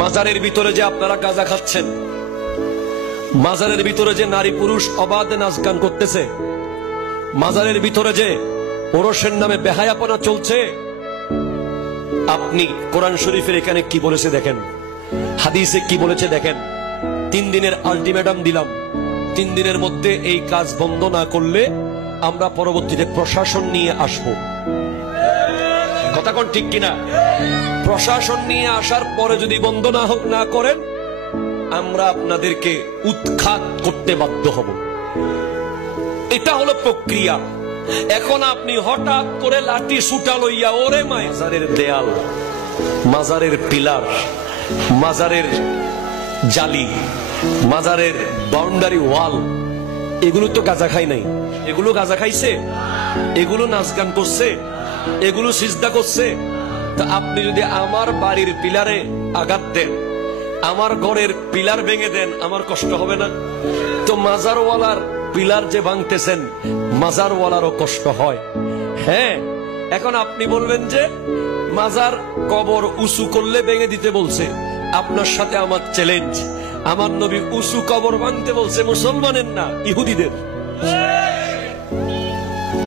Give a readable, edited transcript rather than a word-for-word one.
মাজারের ভিতরে যে আপনারা গাঁজা খাচ্ছেন, মাজারের ভিতরে যে নারী পুরুষ অবাধে নাচ গান করতেছে, মাজারের ভিতরে যে ওরসের নামে বেহায়াপনা চলছে, আপনি কোরআন শরীফের এখানে কি বলেছে দেখেন, হাদিসে কি বলেছে দেখেন। 3 দিনের আলটিমেটাম দিলাম, 3 দিনের মধ্যে এই কাজ বন্ধ না করলে আমরা পরবর্তীতে প্রশাসন নিয়ে আসব। কথা কোন ঠিক কিনা? প্রশাসন নিয়ে আসার পরে যদি বন্ধ না করেন, আমরা আপনাদেরকে উৎখাত করতে বাধ্য হব। এটা হলো প্রক্রিয়া। এখন আপনি হঠাৎ করে লাঠি সুটা লইয়া ওরে মাজারের দেয়াল, মাজারের পিলার, মাজারের জালি, মাজারের বাউন্ডারি ওয়াল, এগুলো তো গাঁজা খাই নাই। এগুলো গাঁজা খাইছে? এগুলো নাচ গান করছে? এগুলো সিজদা করছে? তা আপনি যদি আমার বাড়ির পিলারে আঘাত দেন, আমার ঘরের পিলার ভেঙে দেন, আমার কষ্ট হবে না? তো মাজারওয়ালার পিলার যে ভাঙতেছেন, মাজারওয়ালারও কষ্ট হয়। হ্যাঁ, এখন আপনি বলবেন যে মাজার কবর উঁচু করলে ভেঙে দিতে বলছে। আপনার সাথে আমার চ্যালেঞ্জ, আমার নবী উঁচু কবর ভাঙতে বলছে মুসলমানের না, ইহুদিদের।